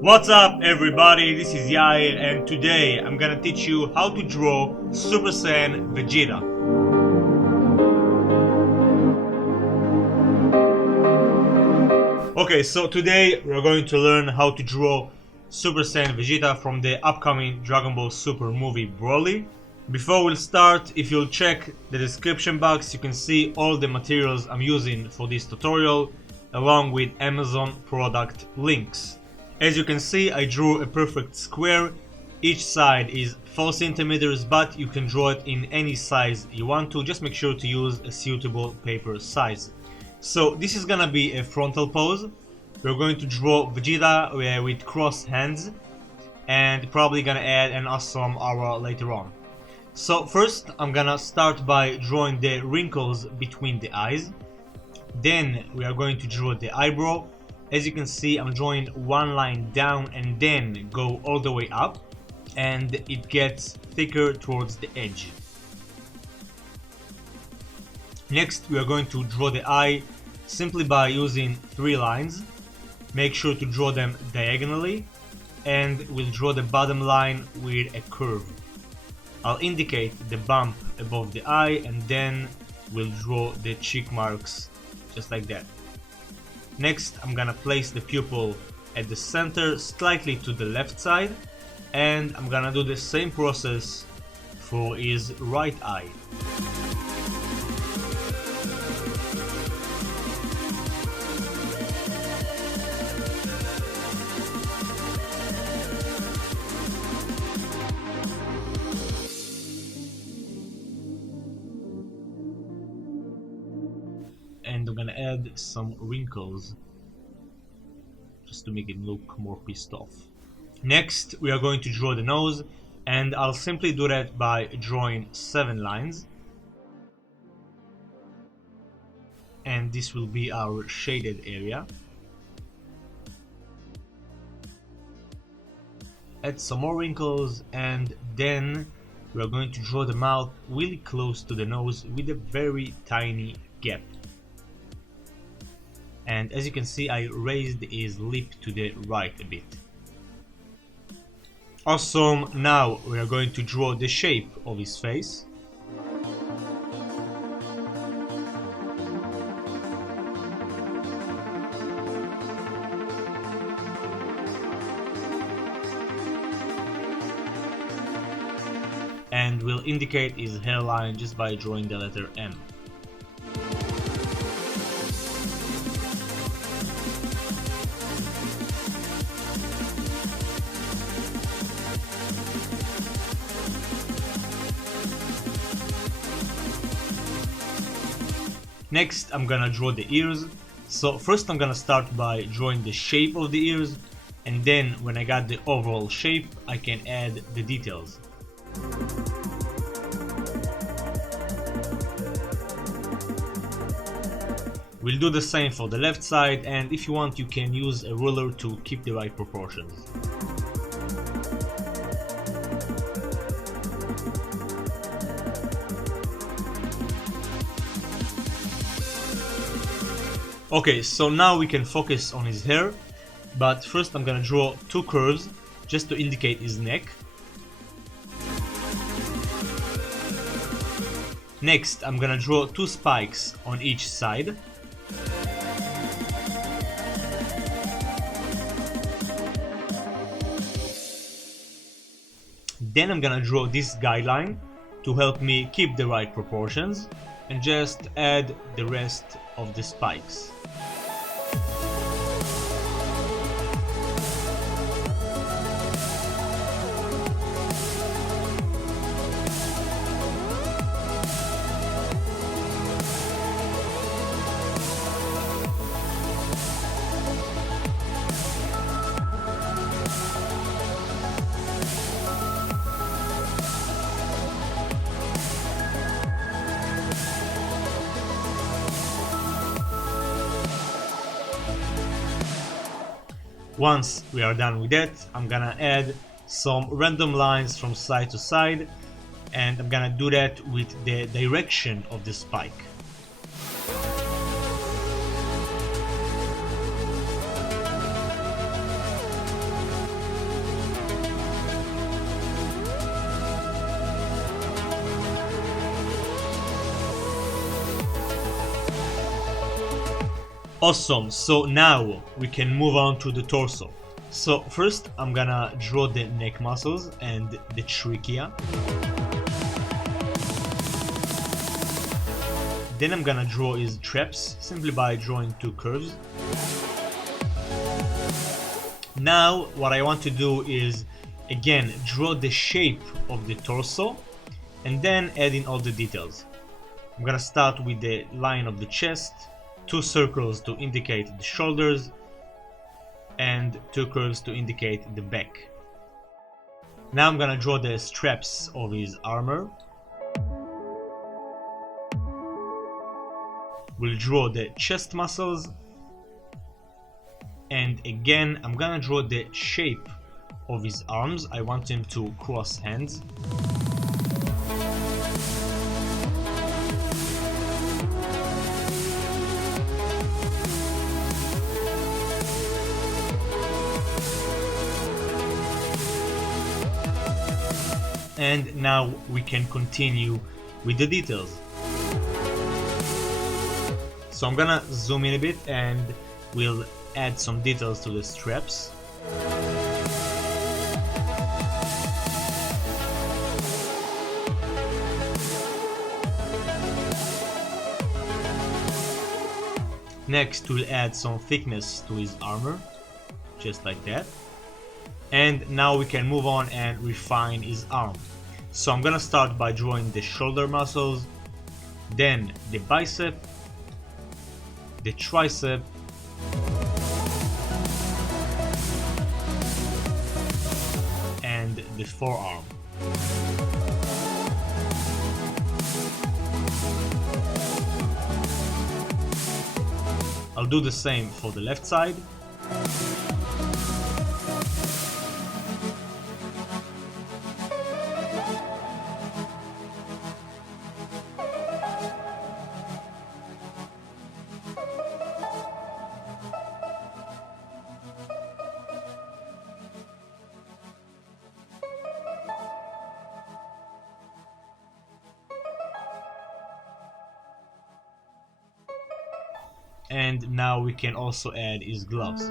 What's up everybody, this is Yair and today I'm gonna teach you how to draw Super Saiyan Vegeta. Okay, so today we're going to learn how to draw Super Saiyan Vegeta from the upcoming Dragon Ball Super movie Broly. Before we'll start, if you'll check the description box, you can see all the materials I'm using for this tutorial along with Amazon product links. As you can see, I drew a perfect square. Each side is 4 centimeters, but you can draw it in any size you want to. Just make sure to use a suitable paper size. So this is gonna be a frontal pose. We're going to draw Vegeta with crossed hands and probably gonna add an awesome aura later on. So first I'm gonna start by drawing the wrinkles between the eyes. Then we are going to draw the eyebrow. As you can see, I'm drawing one line down and then go all the way up, and it gets thicker towards the edge. Next we are going to draw the eye simply by using 3 lines. Make sure to draw them diagonally, and we'll draw the bottom line with a curve. I'll indicate the bump above the eye and then we'll draw the cheek marks just like that. Next I'm gonna place the pupil at the center, slightly to the left side, and I'm gonna do the same process for his right eye. And I'm gonna add some wrinkles just to make it look more pissed off. Next we are going to draw the nose, and I'll simply do that by drawing 7 lines, and this will be our shaded area. Add some more wrinkles, and then we are going to draw the mouth really close to the nose with a very tiny gap. And as you can see, I raised his lip to the right a bit. Awesome, now we are going to draw the shape of his face. And we'll indicate his hairline just by drawing the letter M. Next I'm gonna draw the ears. So first I'm gonna start by drawing the shape of the ears, and then when I got the overall shape I can add the details. We'll do the same for the left side, and if you want you can use a ruler to keep the right proportions. Okay, so now we can focus on his hair, but first I'm gonna draw 2 curves just to indicate his neck. Next I'm gonna draw 2 spikes on each side. Then I'm gonna draw this guideline to help me keep the right proportions, and just add the rest of the spikes. Once we are done with that, I'm gonna add some random lines from side to side, and I'm gonna do that with the direction of the spike. Awesome, so now we can move on to the torso. So first I'm gonna draw the neck muscles and the trachea. Then I'm gonna draw his traps simply by drawing two curves. Now what I want to do is again draw the shape of the torso and then add in all the details. I'm gonna start with the line of the chest, two circles to indicate the shoulders, and two curves to indicate the back. Now I'm gonna draw the straps of his armor. We'll draw the chest muscles, and again I'm gonna draw the shape of his arms. I want him to cross hands. And now we can continue with the details. So I'm gonna zoom in a bit and we'll add some details to the straps. Next we'll add some thickness to his armor, just like that. And now we can move on and refine his arm. So I'm gonna start by drawing the shoulder muscles, then the bicep, the tricep, and the forearm. I'll do the same for the left side. And now we can also add his gloves.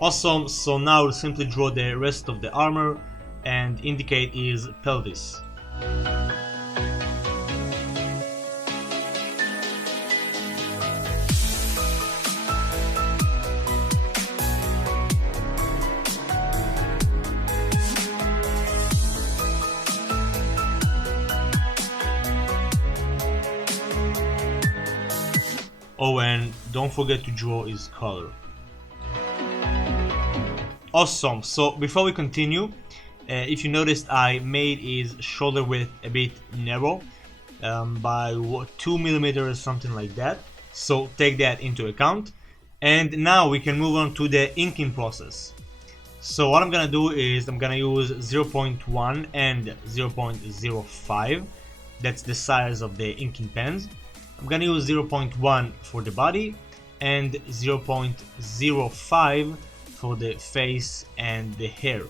Awesome, so now we'll simply draw the rest of the armor and indicate his pelvis. Oh, and don't forget to draw his collar. Awesome, so before we continue, if you noticed, I made his shoulder width a bit narrow, by 2 millimeters, something like that. So take that into account. And now we can move on to the inking process. So what I'm gonna do is I'm gonna use 0.1 and 0.05. That's the size of the inking pens. I'm gonna use 0.1 for the body and 0.05 for the face and the hair,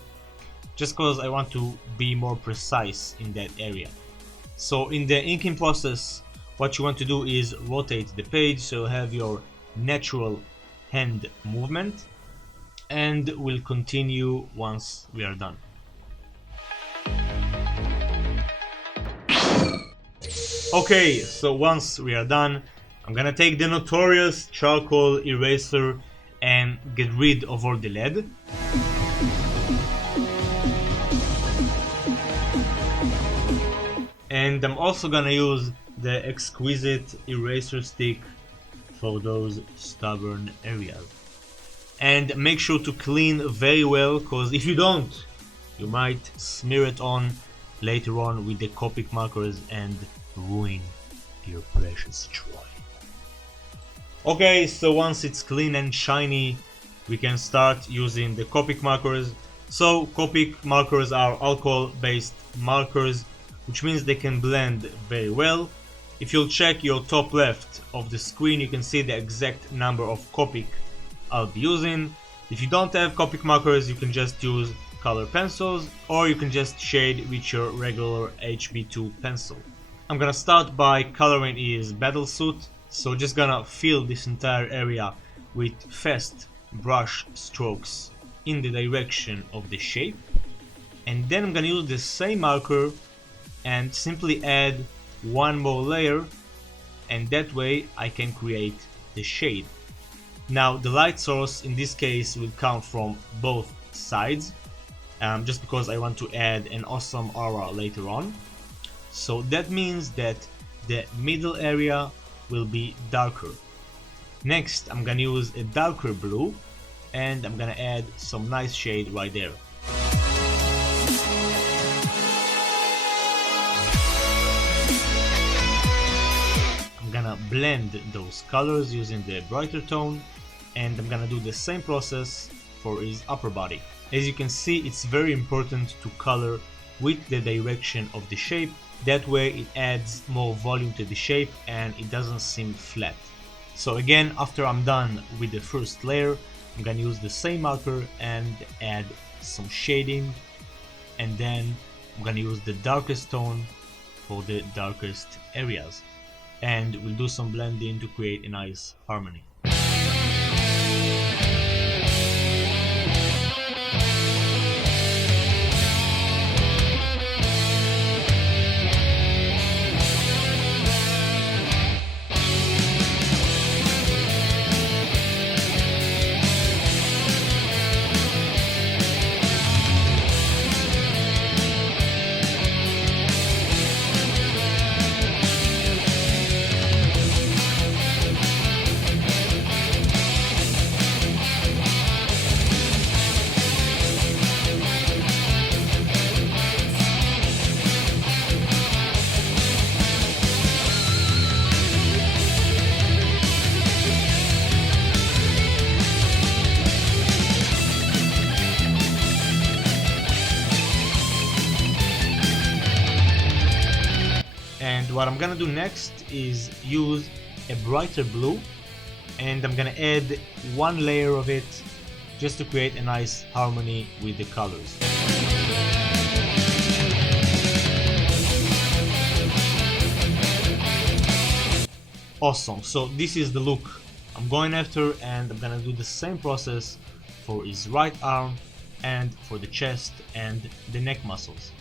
just because I want to be more precise in that area. So in the inking process, what you want to do is rotate the page so you have your natural hand movement, and we'll continue once we are done. Okay, so once we are done, I'm gonna take the notorious charcoal eraser and get rid of all the lead. And I'm also gonna use the exquisite eraser stick for those stubborn areas. And make sure to clean very well, because if you don't, you might smear it on later on with the Copic markers and ruin your precious drawing. Okay, so once it's clean and shiny, we can start using the Copic markers. So Copic markers are alcohol based markers, which means they can blend very well. If you'll check your top left of the screen, you can see the exact number of Copic I'll be using. If you don't have Copic markers, you can just use color pencils, or you can just shade with your regular HB2 pencil. I'm gonna start by coloring his battle suit, so just gonna fill this entire area with fast brush strokes in the direction of the shape, and then I'm gonna use the same marker and simply add one more layer, and that way I can create the shade. Now the light source in this case will come from both sides, just because I want to add an awesome aura later on. So that means that the middle area will be darker. Next I'm gonna use a darker blue, and I'm gonna add some nice shade right there. I'm gonna blend those colors using the brighter tone, and I'm gonna do the same process for his upper body. As you can see, it's very important to color with the direction of the shape, that way it adds more volume to the shape and it doesn't seem flat. So again, after I'm done with the first layer, I'm gonna use the same marker and add some shading, and then I'm gonna use the darkest tone for the darkest areas, and we'll do some blending to create a nice harmony. And what I'm gonna do next is use a brighter blue, and I'm gonna add one layer of it just to create a nice harmony with the colors. Awesome, so this is the look I'm going after, and I'm gonna do the same process for his right arm and for the chest and the neck muscles.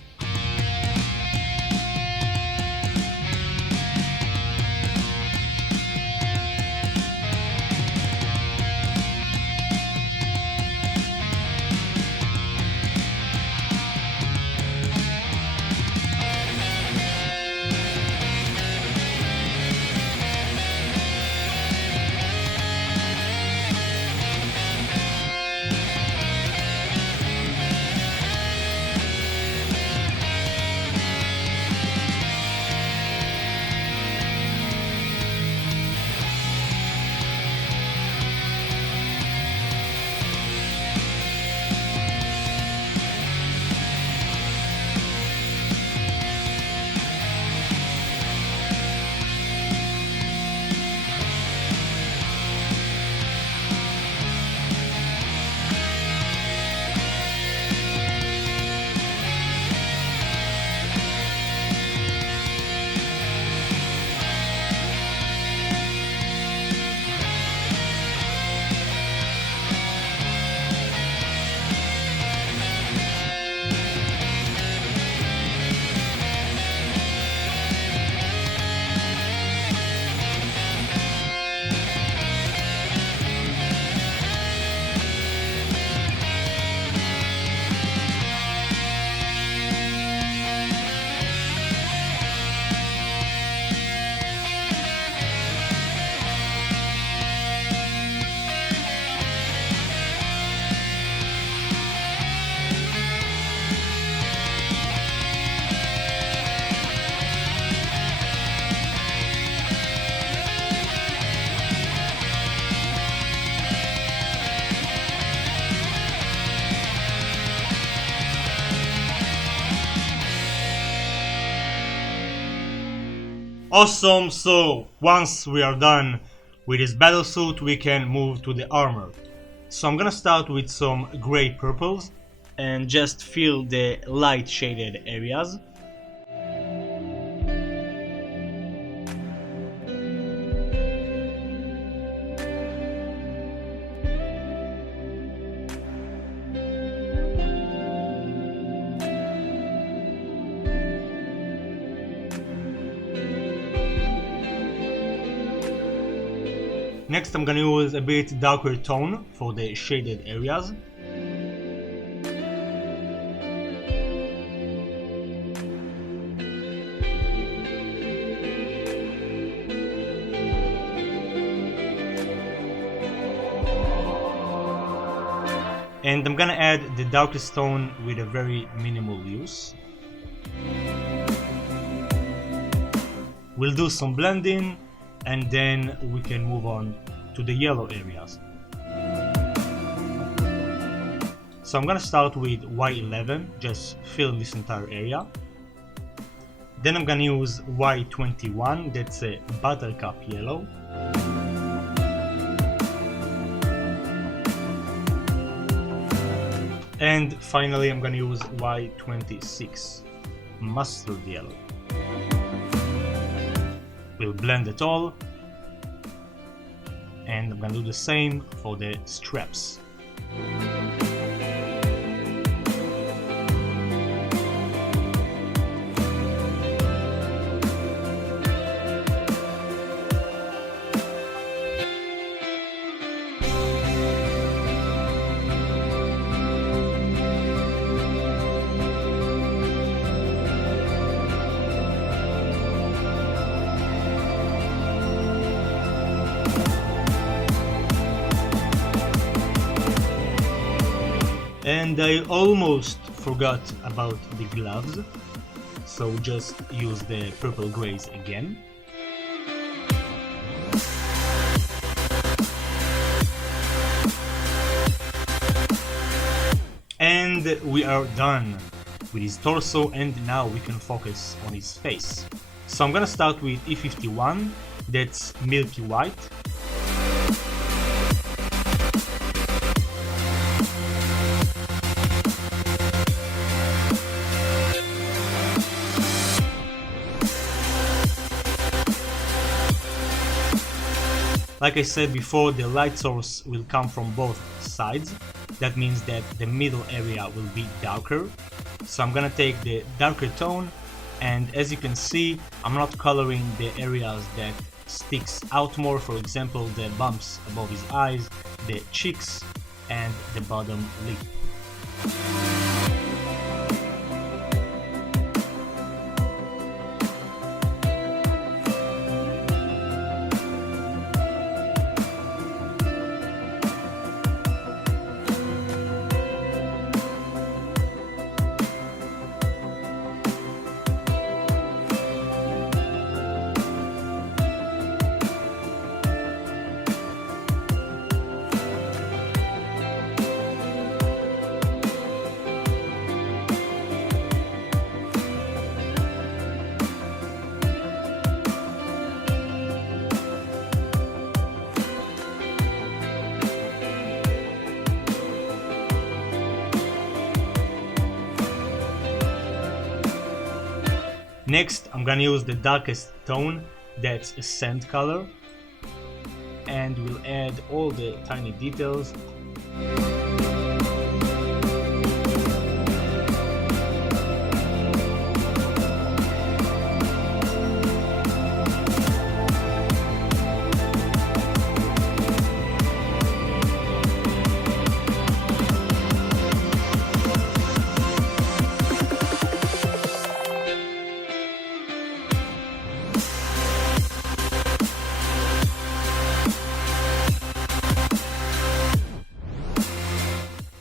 Awesome, so once we are done with his battle suit, we can move to the armor. So I'm gonna start with some gray purples and just fill the light shaded areas. Next I'm gonna use a bit darker tone for the shaded areas. And I'm gonna add the darkest tone with a very minimal use. We'll do some blending and then we can move on to the yellow areas. So I'm gonna start with Y11, just fill this entire area. Then I'm gonna use Y21, that's a buttercup yellow. And finally I'm gonna use Y26, mustard yellow. We'll blend it all, and I'm gonna do the same for the straps. And I almost forgot about the gloves, so just use the purple grays again. And we are done with his torso, and now we can focus on his face. So I'm gonna start with E51, that's milky white. Like I said before, the light source will come from both sides. That means that the middle area will be darker. So I'm gonna take the darker tone, and as you can see, I'm not coloring the areas that sticks out more, for example the bumps above his eyes, the cheeks and the bottom lip. Next, I'm gonna use the darkest tone, that's a sand color, and we'll add all the tiny details.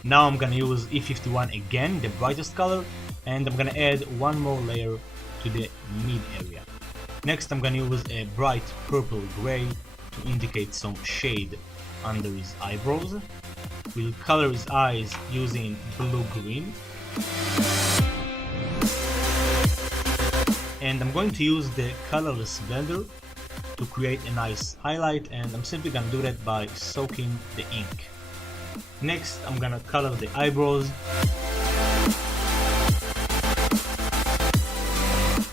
Now I'm gonna use E51 again, the brightest color, and I'm gonna add one more layer to the mid area. Next I'm gonna use a bright purple gray to indicate some shade under his eyebrows. We'll color his eyes using blue-green. and I'm going to use the colorless blender to create a nice highlight, and I'm simply gonna do that by soaking the ink. Next, I'm gonna color the eyebrows,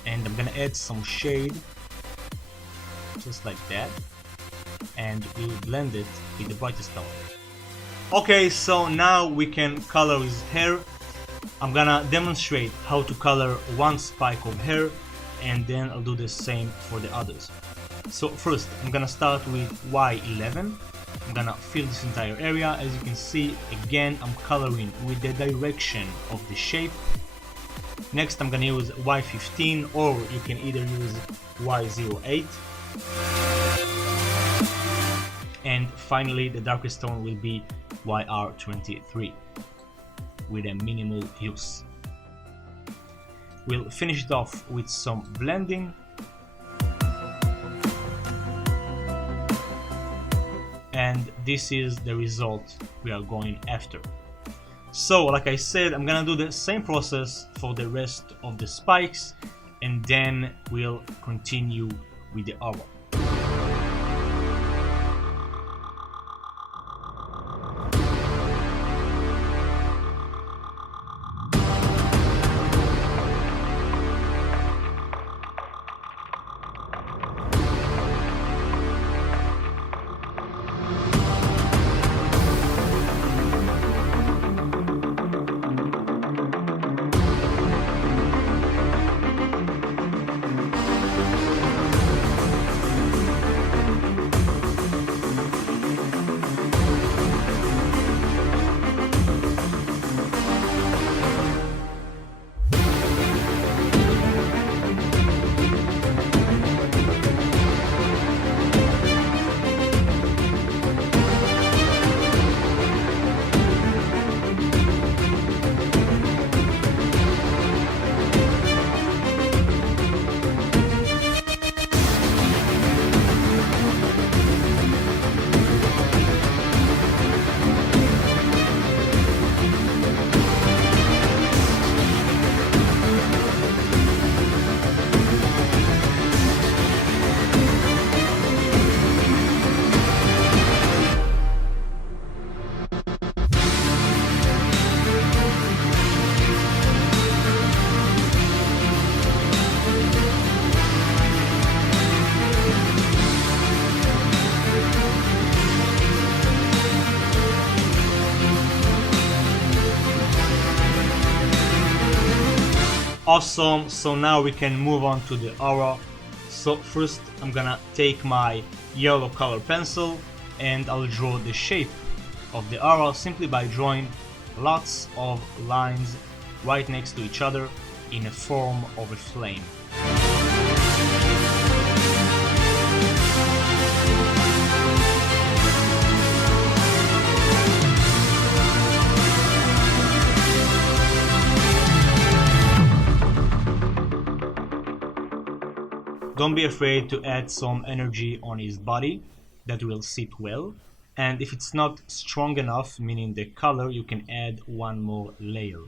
and I'm gonna add some shade just like that, and we'll blend it with the brightest color. Okay, so now we can color his hair. I'm gonna demonstrate how to color one spike of hair, and then I'll do the same for the others. So first, I'm gonna start with Y11. I'm gonna fill this entire area. As you can see, again, I'm coloring with the direction of the shape. Next, I'm gonna use Y15, or you can either use Y08. And finally, the darkest tone will be YR23 with a minimal use. We'll finish it off with some blending. And this is the result we are going after. So, like I said, I'm gonna do the same process for the rest of the spikes, and then we'll continue with the aura. Awesome, so now we can move on to the aura. So first I'm gonna take my yellow color pencil and I'll draw the shape of the aura simply by drawing lots of lines right next to each other in a form of a flame. Don't be afraid to add some energy on his body, that will sit well. And if it's not strong enough, meaning the color, you can add one more layer.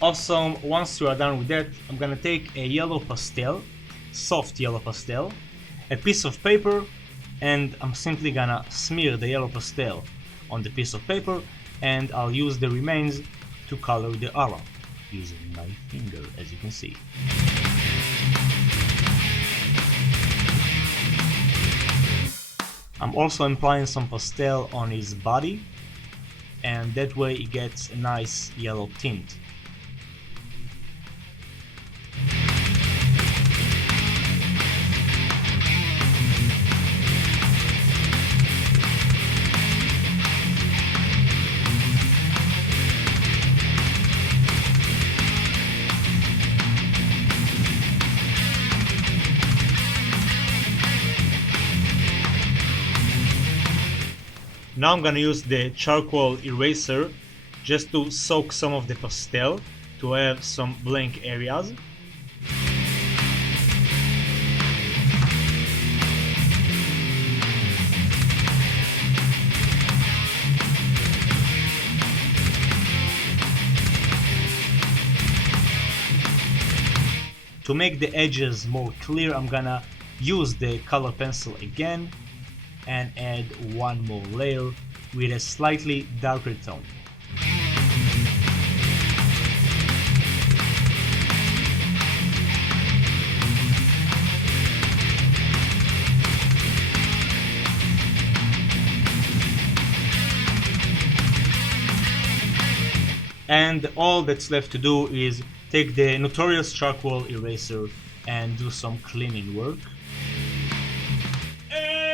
Awesome, once you are done with that, I'm gonna take a yellow pastel, soft yellow pastel, a piece of paper, and I'm simply gonna smear the yellow pastel on the piece of paper, and I'll use the remains to color the aura using my finger, as you can see. I'm also applying some pastel on his body, and that way it gets a nice yellow tint. Now I'm gonna use the charcoal eraser just to soak some of the pastel to have some blank areas. To make the edges more clear, I'm gonna use the color pencil again and add one more layer with a slightly darker tone. And all that's left to do is take the notorious charcoal eraser and do some cleaning work. And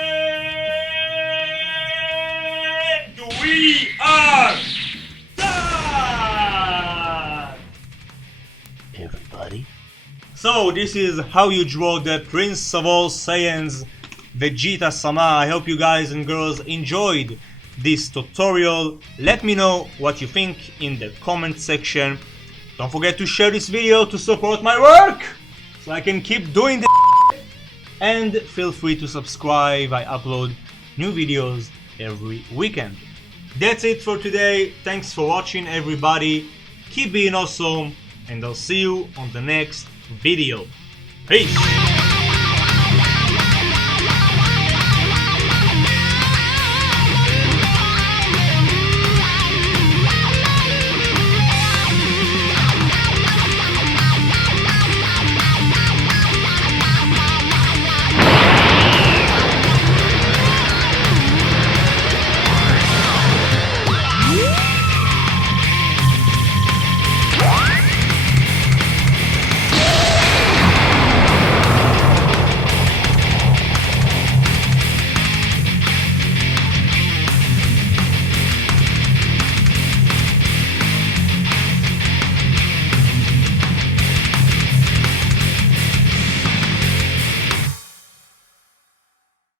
we are done! Everybody. So this is how you draw the Prince of all Saiyans, Vegeta Sama. I hope you guys and girls enjoyed this tutorial. Let me know what you think in the comment section. Don't forget to share this video to support my work so I can keep doing this. And feel free to subscribe. I upload new videos every weekend. That's it for today. Thanks for watching, everybody. Keep being awesome, and I'll see you on the next video. Peace.